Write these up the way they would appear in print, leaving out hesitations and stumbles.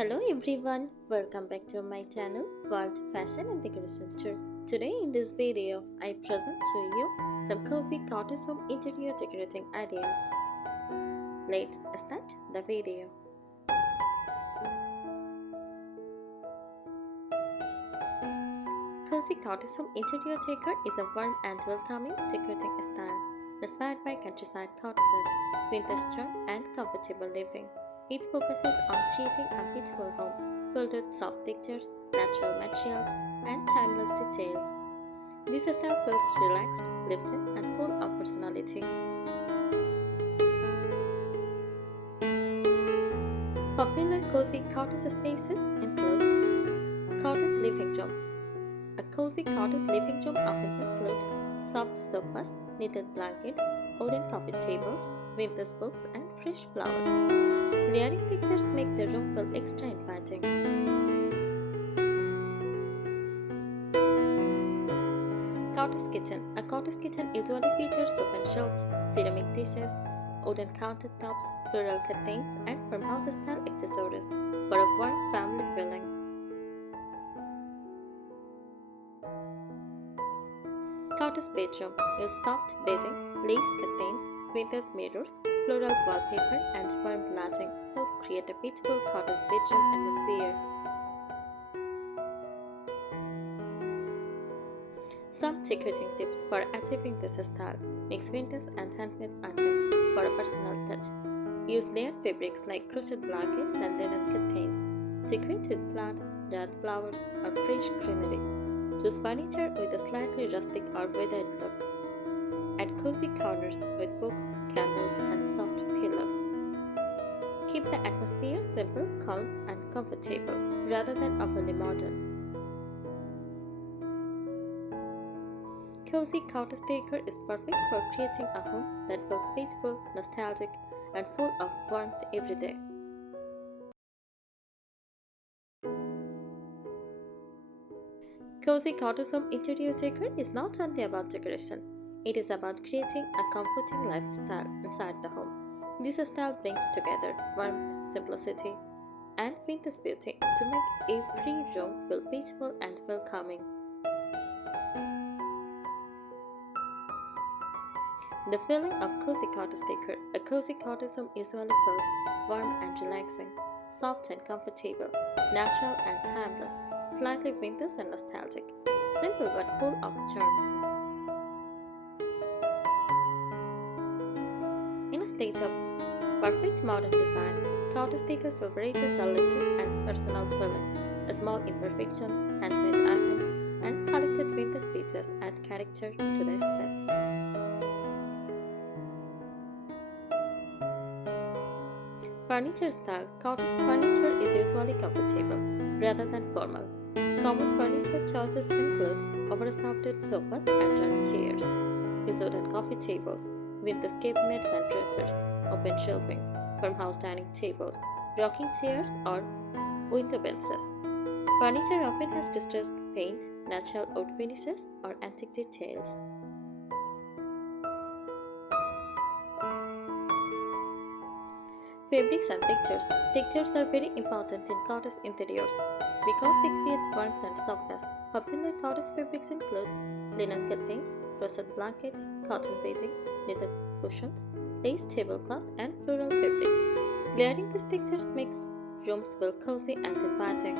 Hello everyone, welcome back to my channel World Fashion and Decoration Tour. Today in this video, I present to you some cozy cottage home interior decorating ideas. Let's start the video. Cozy cottage home interior decor is a warm and welcoming decorating style inspired by countryside cottages, vintage charm and comfortable living. It focuses on creating a peaceful home filled with soft textures, natural materials, and timeless details. This style feels relaxed, lifted, and full of personality. Popular cozy cottage spaces include cottage living room. A cozy cottage living room often includes soft sofas, knitted blankets, wooden coffee tables, vintage books, and fresh flowers. Layering pictures make the room feel extra inviting. Cottage kitchen. A cottage kitchen usually features open shelves, ceramic dishes, wooden countertops, floral curtains, and farmhouse-style accessories for a warm family feeling. Cottage bedroom. Use soft bedding, lace curtains, vintage mirrors, floral wallpaper, and warm lighting help create a beautiful cottage bedroom atmosphere. Some decorating tips for achieving this style. Mix vintage and handmade items for a personal touch. Use layered fabrics like crochet blankets and linen curtains. Decorate with plants, red flowers, or fresh greenery. Choose furniture with a slightly rustic or weathered look. Add cozy corners with books, candles, and soft pillows. Keep the atmosphere simple, calm, and comfortable rather than overly modern. Cozy cottage decor is perfect for creating a home that feels peaceful, nostalgic, and full of warmth every day. Cozy cottage home interior decor is not only about decoration, it is about creating a comforting lifestyle inside the home. This style brings together warmth, simplicity, and vintage beauty to make every room feel peaceful and welcoming. The feeling of cozy cottage decor. A cozy cottage home usually feels warm and relaxing, soft and comfortable, natural and timeless, slightly vintage and nostalgic, simple but full of charm. In a state of perfect modern design, cottage decor celebrates a lifting and personal feeling. Small imperfections, handmade items, and collected vintage pieces add character to the space. Furniture style. Cottage furniture is usually comfortable rather than formal. Common furniture choices include overstuffed sofas and round chairs, use wooden coffee tables, vintage cabinets and dressers, open shelving, farmhouse dining tables, rocking chairs, or window benches. Furniture often has distressed paint, natural wood finishes, or antique details. Fabrics and textures. Textures are very important in cottage interiors because they create warmth and softness. Popular cottage fabrics include linen curtains, crochet blankets, cotton bedding, knitted cushions, lace tablecloth, and floral fabrics. Layering these textures makes rooms feel cozy and inviting.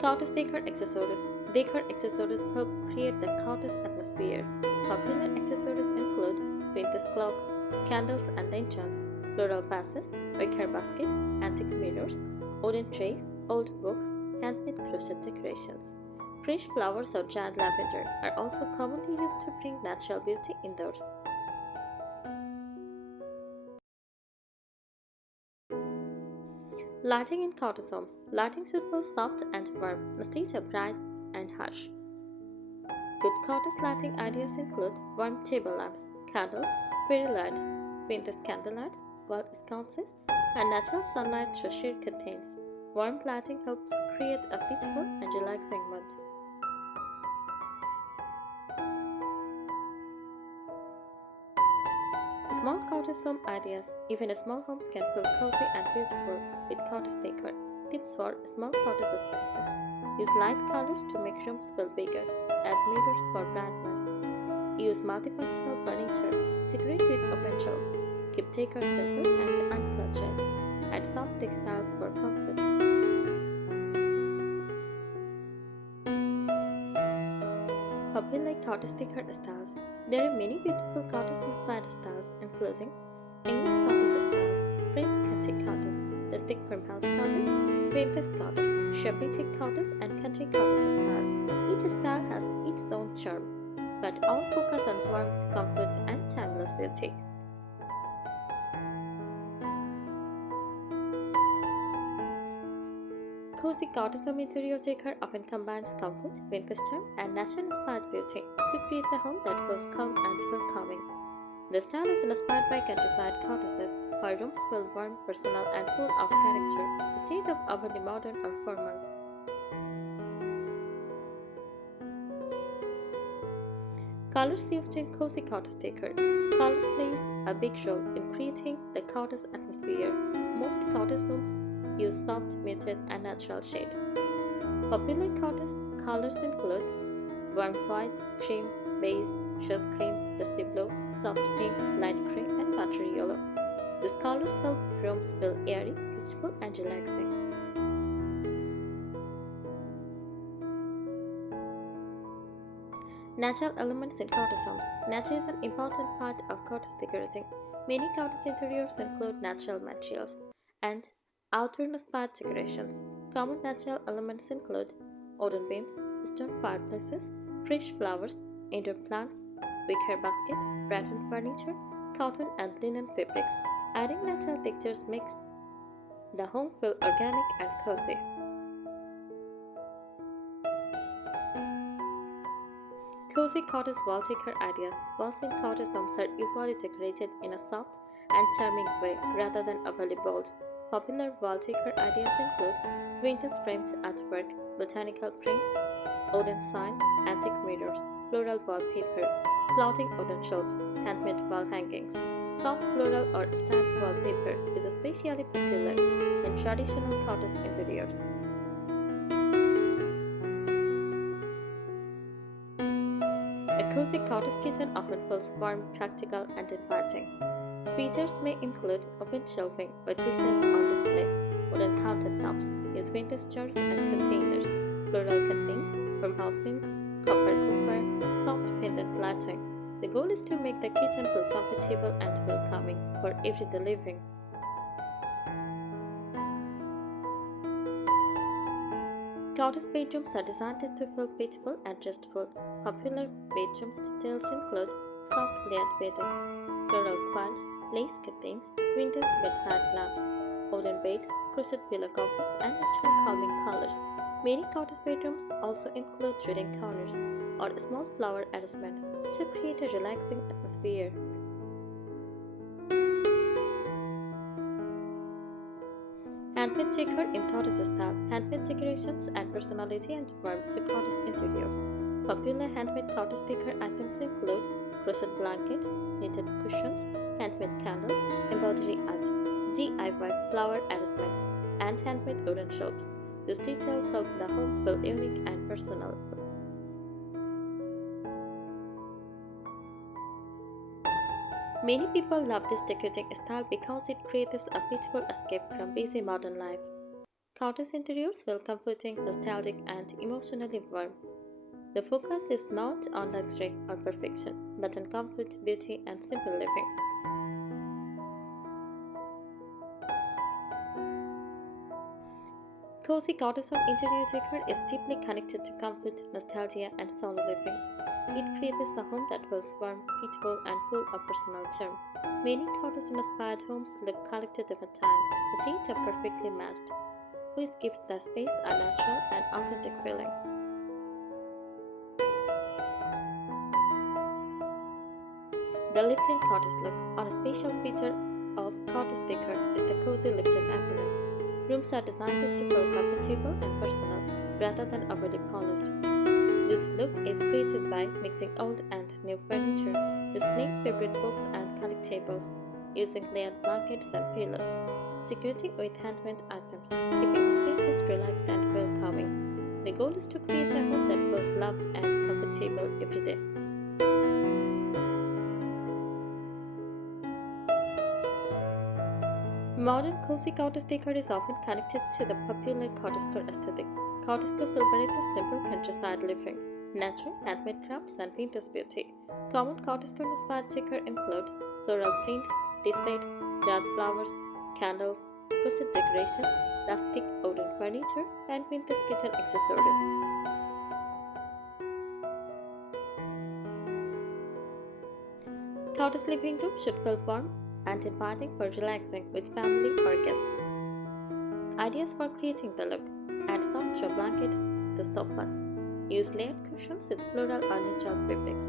Cottage decor accessories. Decor accessories help create the cottage atmosphere. Popular accessories include vintage clocks, candles and lanterns, floral vases, wicker baskets, antique mirrors, wooden trays, old books, handmade crochet decorations. Fresh flowers or dried lavender are also commonly used to bring natural beauty indoors. Lighting in cottage homes. Lighting should feel soft and warm instead of bright and harsh. Good cottage lighting ideas include warm table lamps, candles, fairy lights, vintage candle lights, wall sconces, and natural sunlight through shade curtains. Warm lighting helps create a peaceful and relaxing mood. Small cottage home ideas. Even small homes can feel cozy and beautiful with cottage decor. Tips for small cottage spaces. Use light colors to make rooms feel bigger. Add mirrors for brightness. Use multifunctional furniture. Decorate with open shelves. Keep decor simple and uncluttered. Add soft textiles for comfort. Popular cottage decor styles. There are many beautiful cottage-inspired styles, including English cottage styles, French Celtic cottage, rustic farmhouse cottage, vintage cottage, shabby chic cottage, and country cottage style. Each style has its own charm, but all focus on warmth, comfort, and timeless beauty. Cozy cottage home interior decor often combines comfort, vintage charm, and nature-inspired beauty to create a home that feels calm and welcoming. The style is inspired by countryside cottages, where rooms feel warm, personal, and full of character, instead of overly modern or formal. Colors used in cozy cottage decor. Colors plays a big role in creating the cottage atmosphere. Most cottage homes use soft, muted, and natural shades. Popular cottage colors include warm white, cream, beige, shush cream, dusty blue, soft pink, light gray, and buttery yellow. These colors help rooms feel airy, peaceful, and relaxing. Natural elements in cottage homes. Nature is an important part of cottage decorating. Many cottage interiors include natural materials and outdoor-inspired decorations. Common natural elements include wooden beams, stone fireplaces, fresh flowers, indoor plants, wicker baskets, rattan furniture, cotton and linen fabrics. Adding natural textures makes the home feel organic and cozy. Cozy cottage wall decor ideas. Walls in cottage homes are usually decorated in a soft and charming way rather than overly bold. Popular wall decor ideas include vintage framed artwork, botanical prints, wooden sign, antique mirrors, floral wallpaper, floating wooden shelves, handmade wall hangings. Soft floral or stamped wallpaper is especially popular in traditional cottage interiors. A cozy cottage kitchen often feels warm, practical, and inviting. Features may include open shelving with dishes on display, wooden countertops, use vintage jars and containers, floral curtains, farmhouse sinks, copper cookware, soft pendant lighting. The goal is to make the kitchen feel comfortable and welcoming for everyday living. Cottage bedrooms are designed to feel peaceful and restful. Popular bedrooms details include soft layered bedding, floral quilts, lace curtains, vintage bedside lamps, wooden beds, crochet pillow covers, and natural calming colors. Many cottage bedrooms also include reading corners or small flower arrangements to create a relaxing atmosphere. Handmade decor in cottage style. Handmade decorations add personality and warmth to cottage interiors. Popular handmade cottage decor items include crochet blankets, knitted cushions, handmade candles, embroidery art, DIY flower arrangements, and handmade wooden shelves. These details help the home feel unique and personal. Many people love this decorating style because it creates a peaceful escape from busy modern life. Cottage interiors feel comforting, nostalgic, and emotionally warm. The focus is not on luxury or perfection, but on comfort, beauty, and simple living. Cozy cottage home interior decor is deeply connected to comfort, nostalgia, and solo living. It creates a home that feels warm, peaceful, and full of personal charm. Many cottage-inspired homes look collected over time, instead of perfectly matched, which gives the space a natural and authentic feeling. The lift-in cottage look. On a special feature of cottage decor is the cozy lift-in appearance. Rooms are designed to feel comfortable and personal rather than overly polished. This look is created by mixing old and new furniture, displaying favorite books and collectibles, using layered blankets and pillows, decorating with handmade items, keeping spaces relaxed and welcoming. The goal is to create a home that feels loved and comfortable every day. Modern cozy cottage decor is often connected to the popular cottagecore aesthetic. Cottagecore celebrates the simple countryside living, nature, handmade crafts, and vintage beauty. Common cottagecore-inspired decor includes floral prints, tea sets, jade flowers, candles, crochet decorations, rustic wooden furniture, and vintage kitchen accessories. Cottage living room should feel warm and inviting for relaxing with family or guests. Ideas for creating the look: add soft throw blankets to sofas. Use layered cushions with floral or natural fabrics.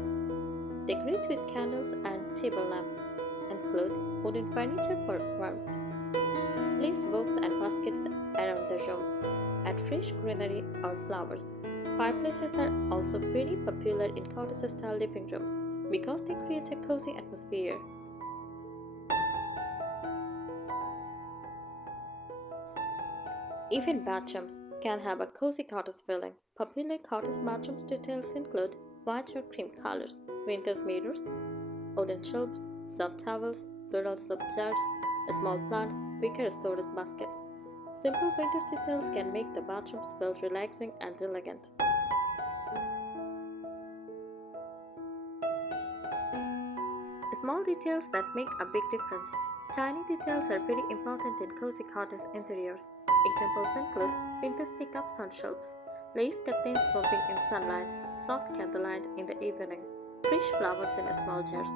Decorate with candles and table lamps. Include wooden furniture for warmth. Place books and baskets around the room. Add fresh greenery or flowers. Fireplaces are also very popular in cottage-style living rooms because they create a cozy atmosphere. Even bathrooms can have a cozy cottage feeling. Popular cottage bathrooms details include white or cream colors, vintage mirrors, wooden shelves, soft towels, floral soap jars, small plants, wicker storage baskets. Simple vintage details can make the bathrooms feel relaxing and elegant. Small details that make a big difference. Tiny details are very important in cozy cottage interiors. Examples include vintage teacups on shelves, lace curtains moving in sunlight, soft candlelight in the evening, fresh flowers in small jars,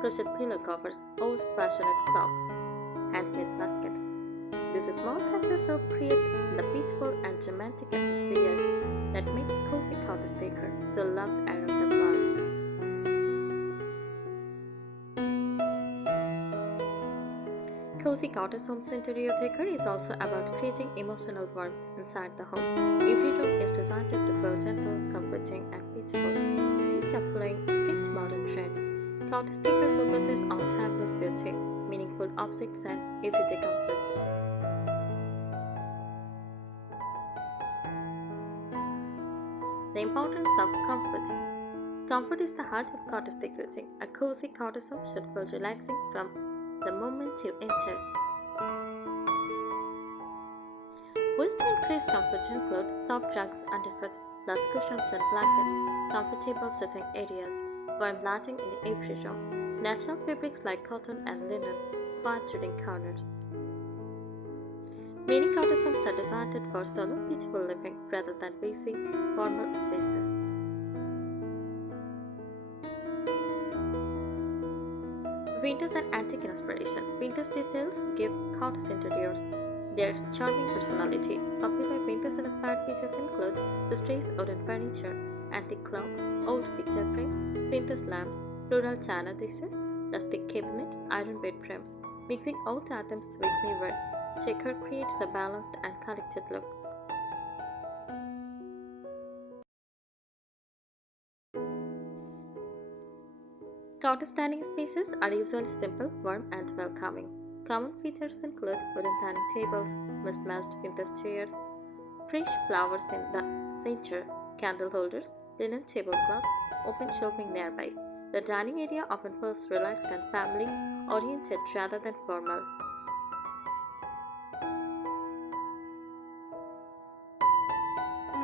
crochet pillow covers, old-fashioned clocks, handmade baskets. These small touches help create the peaceful and romantic atmosphere that makes cozy cottage decor so loved around the world. Cozy cottage home's interior decor is also about creating emotional warmth inside the home. Every room is designed to feel gentle, comforting, and peaceful, instead of following strict modern trends. Cottage decor focuses on timeless beauty, meaningful objects, and everyday comfort. The importance of comfort. Comfort is the heart of cottage decorating. A cozy cottage home should feel relaxing from the moment you enter. Ways to increase comfort include soft rugs underfoot, plus cushions and blankets, comfortable sitting areas, warm lighting in every room, natural fabrics like cotton and linen, quiet during corners. Many cottage homes are designed for solo, peaceful living rather than busy, formal spaces. Vintage and antique inspiration. Vintage details give cottage interiors their charming personality. Popular vintage-inspired pieces include distressed wooden furniture, antique clocks, old picture frames, vintage lamps, floral china dishes, rustic cabinets, iron bed frames. Mixing old items with newer decor creates a balanced and collected look. Cottage dining spaces are usually simple, warm, and welcoming. Common features include wooden dining tables, mismatched vintage chairs, fresh flowers in the center, candle holders, linen tablecloths, open shelving nearby. The dining area often feels relaxed and family-oriented rather than formal.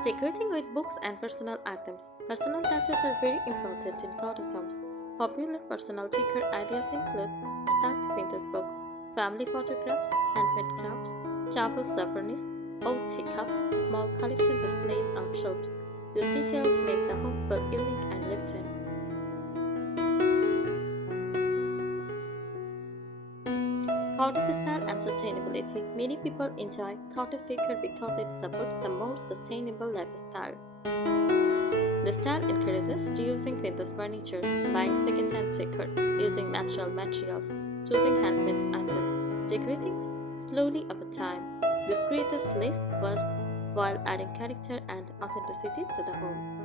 Decorating with books and personal items. Personal touches are very important in cottage homes. Popular personal decor ideas include stacked vintage books, family photographs, handmade crafts, travel souvenirs, old teacups, a small collection displayed on shelves. These details make the home feel unique and lived in. Cottage style and sustainability. Many people enjoy cottage decor because it supports a more sustainable lifestyle. The style encourages reusing vintage furniture, buying second-hand decor, using natural materials, choosing handmade items, decorating slowly over time. This creates less waste while adding character and authenticity to the home.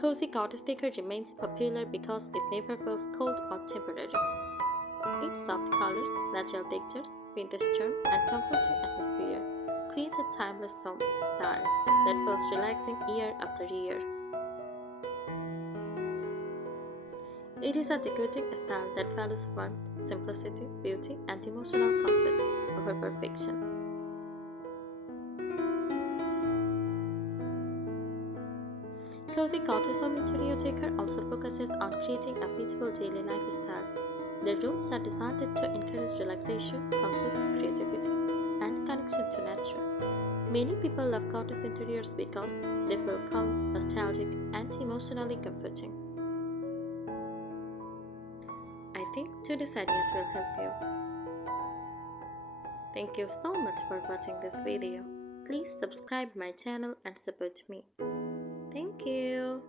Cozy cottage decor remains popular because it never feels cold or temporary. Its soft colors, natural textures, vintage charm, and comforting atmosphere create a timeless home style that feels relaxing year after year. It is a decorating style that values warmth, simplicity, beauty, and emotional comfort over perfection. Cozy Cottage Home interior decor also focuses on creating a beautiful daily lifestyle. The rooms are designed to encourage relaxation, comfort, creativity, and connection to nature. Many people love cottage interiors because they feel calm, nostalgic, and emotionally comforting. I think today's ideas will help you. Thank you so much for watching this video. Please subscribe my channel and support me. Thank you.